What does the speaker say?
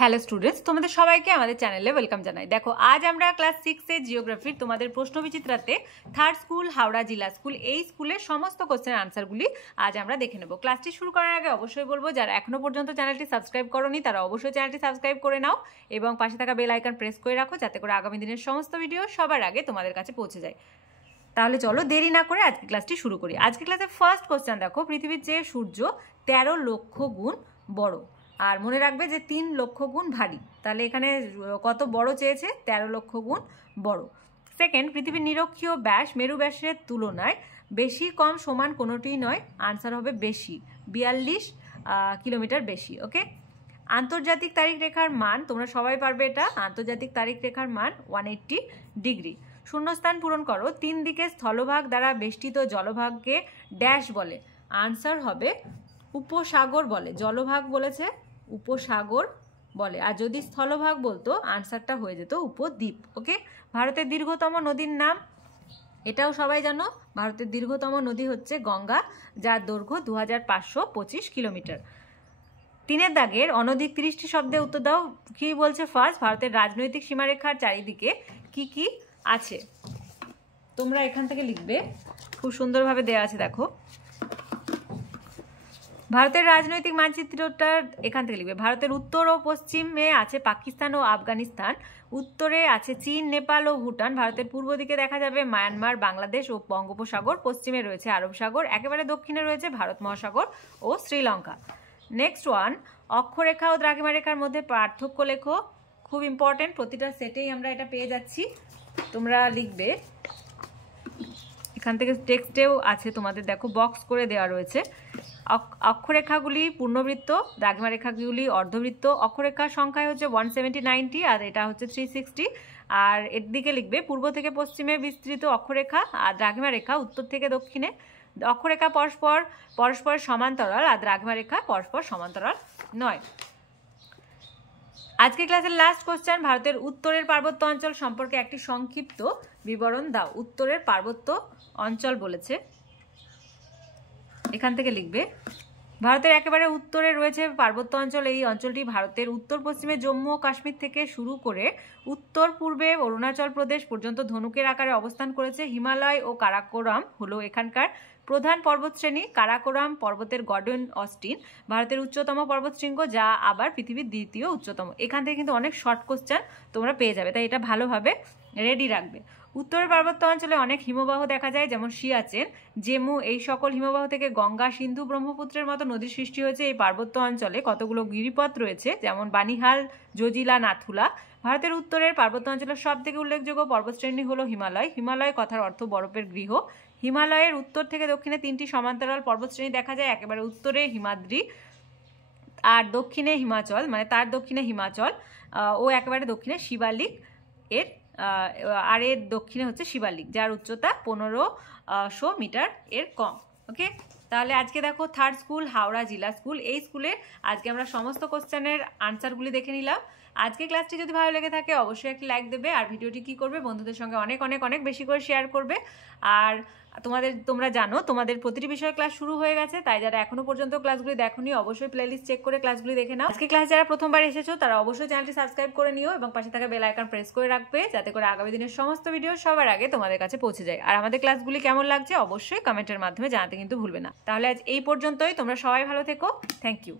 Hello students, তোমাদের সবাইকে আমাদের চ্যানেলে ওয়েলকাম জানাই। দেখো, আজ আমরা ক্লাস 6 জিওগ্রাফির তোমাদের প্রশ্ন বিচিত্রাতে থার্ড স্কুল হাওড়া জেলা স্কুল এই স্কুলের সমস্ত কোশ্চেনের আনসারগুলি আজ আমরা দেখে নেব। ক্লাসটি শুরু করার আগে অবশ্যই বলবো, যারা এখনো পর্যন্ত চ্যানেলটি সাবস্ক্রাইব করোনি তারা অবশ্যই চ্যানেলটি সাবস্ক্রাইব করে নাও এবং পাশে থাকা বেল আইকন প্রেস করে রাখো, যাতে করে আগামী দিনের সমস্ত ভিডিও সবার আগে তোমাদের কাছে পৌঁছে যায়। তাহলে চলো দেরি না করে আজকে ক্লাসটি শুরু করি। আজকে ক্লাসের ফার্স্ট কোশ্চেন দেখো, পৃথিবীর চেয়ে সূর্য 13 লক্ষ গুণ বড়। আর মনে রাখবে যে 3 লক্ষ গুণ ভারী। তাহলে এখানে কত বড় চেয়েছে? 13 লক্ষ গুণ বড়। সেকেন্ড, পৃথিবীর নিরক্ষীয় ব্যাস মেরু ব্যাসের তুলনায় বেশি কম সমান কোনোটিই নয়। আনসার হবে বেশি, 42 কিলোমিটার বেশি। ওকে। আন্তর্জাতিক তারিখ রেখার মান, তোমরা সবাই পারবে এটা। আন্তর্জাতিক তারিখ রেখার মান 180 ডিগ্রি। শূন্যস্থান পূরণ করো। 3 দিকে স্থলভাগ দ্বারা বেষ্টিত জলভাগকে ড্যাশ বলে। আনসার হবে উপসাগর বলে। জলভাগ বলেছে, উপসাগর বলে। আর যদি স্থলভাগ বলতো আনসারটা হয়ে যেত উপদ্বীপ। ওকে। ভারতের দীর্ঘতম নদীর নাম, এটাও সবাই জানো। ভারতের দীর্ঘতম নদী হচ্ছে গঙ্গা, যার দৈর্ঘ্য 2525 কিলোমিটার। 3 দাগের অনধিক 30টি শব্দে উত্তর দাও। কি বলছে? ফার্স্ট, ভারতের রাজনৈতিক সীমারেখার চারিদিকে কি কি আছে? তোমরা এখান থেকে লিখবে, খুব সুন্দরভাবে দেওয়া আছে। দেখো, ভারতের রাজনৈতিক মানচিত্রটা এখান থেকে লিখবে। ভারতের উত্তর ও পশ্চিমে আছে পাকিস্তান ও আফগানিস্তান, উত্তরে আছে চীন, নেপাল ও ভুটান। ভারতের পূর্ব দিকে দেখা যাবে মায়ানমার, বাংলাদেশ ও বঙ্গোপসাগর। পশ্চিমে রয়েছে আরব সাগর। একেবারে দক্ষিণে রয়েছে ভারত মহাসাগর ও শ্রীলঙ্কা। নেক্সট ওয়ান, অক্ষরেখা ও দ্রাঘিমা রেখার মধ্যে পার্থক্য লেখো। খুব ইম্পর্টেন্ট, প্রতিটা সেটেই আমরা এটা পেয়ে যাচ্ছি। তোমরা লিখবে, এখান থেকে টেক্সটেও আছে তোমাদের, দেখো বক্স করে দেওয়া রয়েছে। অক্ষরেখাগুলি পূর্ণবৃত্ত, দ্রাঘিমা রেখাগুলি অর্ধবৃত্ত। অক্ষরেখার সংখ্যায় হচ্ছে 170-90 আর এটা হচ্ছে 360। আর এর দিকে লিখবে পূর্ব থেকে পশ্চিমে বিস্তৃত অক্ষরেখা, আর দ্রাঘিমা রেখা উত্তর থেকে দক্ষিণে। অক্ষরেখা পরস্পর সমান্তরাল আর দ্রাঘিমা রেখা পরস্পর সমান্তরাল নয়। আজকে ক্লাসের লাস্ট কোশ্চেন, ভারতের উত্তরের পার্বত্য অঞ্চল সম্পর্কে একটি সংক্ষিপ্ত বিবরণ দাও। উত্তরের পার্বত্য অঞ্চল বলেছে, এখান থেকে লিখবে ভারতের একেবারে উত্তরে রয়েছে পার্বত্য অঞ্চল। এই অঞ্চলটি ভারতের উত্তর পশ্চিমে জম্মু ও কাশ্মীর থেকে শুরু করে উত্তর পূর্বে অরুণাচল প্রদেশ পর্যন্ত ধনুকের আকারে অবস্থান করেছে। হিমালয় ও কারাকোরাম হলো এখানকার প্রধান পর্বতশ্রেণী। কারাকোরাম পর্বতের গর্ডন অস্টিন ভারতের উচ্চতম পর্বতশৃঙ্গ, যা আবার পৃথিবীর দ্বিতীয় উচ্চতম। এখান থেকে কিন্তু অনেক শর্ট কোশ্চেন তোমরা পেয়ে যাবে, তাই এটা ভালোভাবে রেডি রাখবে। উত্তরের পার্বত্য অঞ্চলে অনেক হিমবাহ দেখা যায়, যেমন সিয়াচেন, জেমু। এই সকল হিমবাহ থেকে গঙ্গা, সিন্ধু, ব্রহ্মপুত্রের মতো নদীর সৃষ্টি হয়েছে। এই পার্বত্য অঞ্চলে কতগুলো গিরিপথ রয়েছে, যেমন বানিহাল, জজিলা, নাথুলা। ভারতের উত্তরের পার্বত্য অঞ্চলের সব থেকে উল্লেখযোগ্য পর্বতশ্রেণী হলো হিমালয়। হিমালয় কথার অর্থ বরফের গৃহ। হিমালয়ের উত্তর থেকে দক্ষিণে 3টি সমান্তরাল পর্বতশ্রেণী দেখা যায়। একেবারে উত্তরে হিমাদ্রি, আর দক্ষিণে হিমাচল, মানে তার দক্ষিণে হিমাচল ও একেবারে দক্ষিণে শিবালিক আর এর দক্ষিণে হচ্ছে শিবালিক, যার উচ্চতা 1500 মিটার এর কম। ওকে। তাহলে আজকে দেখো থার্ড স্কুল হাওড়া জেলা স্কুল এই স্কুলে আজকে আমরা সমস্ত কোশ্চেনের আনসারগুলি দেখে নিলাম। আজকে ক্লাসটি যদি ভালো লেগে থাকে অবশ্যই একটি লাইক দেবে, আর ভিডিওটি কি করবে, বন্ধুদের সঙ্গে অনেক অনেক অনেক বেশি করে শেয়ার করবে। আর তোমরা জানো তোমাদের প্রতিটি বিষয়ে ক্লাস শুরু হয়ে গেছে, তাই যারা এখনো পর্যন্ত ক্লাসগুলি দেখোনি অবশ্যই প্লেলিস্ট চেক করে ক্লাসগুলি দেখে নাও। আজকে ক্লাস যারা প্রথমবার এসেছো তারা অবশ্যই চ্যানেলটি সাবস্ক্রাইব করে নিও এবং পাশে থাকা বেল আইকন প্রেস করে রাখবে, যাতে করে আগামী দিনের সমস্ত ভিডিও সবার আগে তোমাদের কাছে পৌঁছে যায়। আর আমাদের ক্লাসগুলি কেমন লাগছে অবশ্যই কমেন্টের মাধ্যমে জানাতে কিন্তু ভুলবে না। তাহলে আজ এই পর্যন্তই, তোমরা সবাই ভালো থেকো। Thank you.